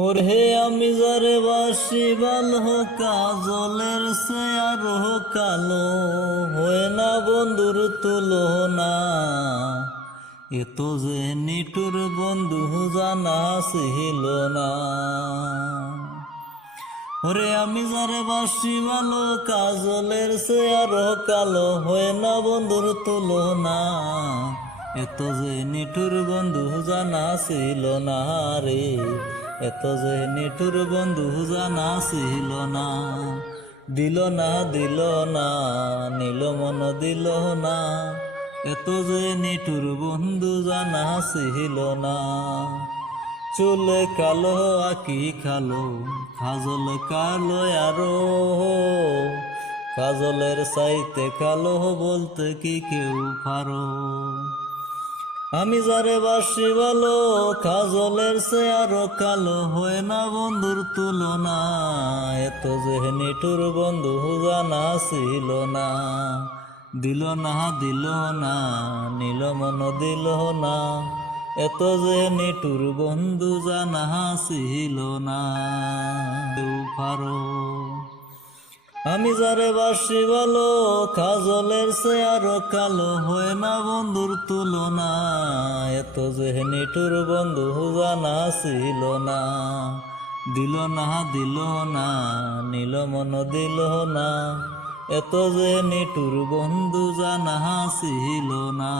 ওরে আমি যারে বাসি ভালো কাজলের সে আর কালো। হয়ে না বন্ধুর তুলনা এত যে নিটুর বন্ধু জানা ছিল না। ওরে আমি যারে বাসি ভালো কাজলের সে আর কালো। হয়ে না বন্ধুর তুলনা এত যে নিঠুর বন্ধু জানা ছিল না রে। এত যে নিঠুর বন্ধু জানা ছিল না। দিল না দিল না, নীল মন, দিল না। এত যে নিঠুর বন্ধু জানা ছিল না। চুলে কালো, আকি কালো খাজল কালো আরও। কাজলের সাইতে কালো বলতে কি কেউ পারো? আমি যারে বাসি ভালো, কাজলের সে আরও কালো হয় না বন্ধুর তুলনা। এত যে নিঠুর বন্ধু জানা ছিল না। দিল না দিল না, নীল মন, দিল না। এত যে নিটুর বন্ধু জানা ছিল না। পারো আমি যারে বাসি ভালো, কাজলের সে আরও কালো হয় না বন্ধুর তুলনা এত যে নিটুর বন্ধু জানা ছিল না। দিল না দিল না, নীল মন, দিল না। এত যে নিটুর বন্ধু জানা ছিল না।